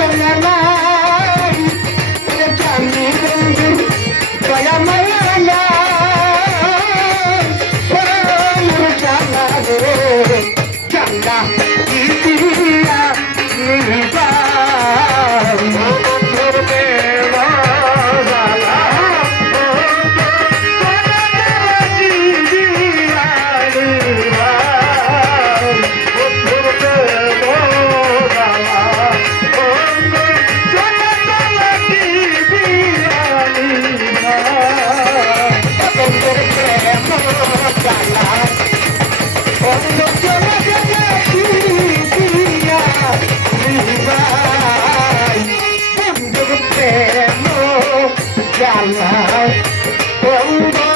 I'm not Kalamai, Kalamai, Kalamai, Kalamai, Kalamai, Kalamai, Kalamai, Kalamai, Oh,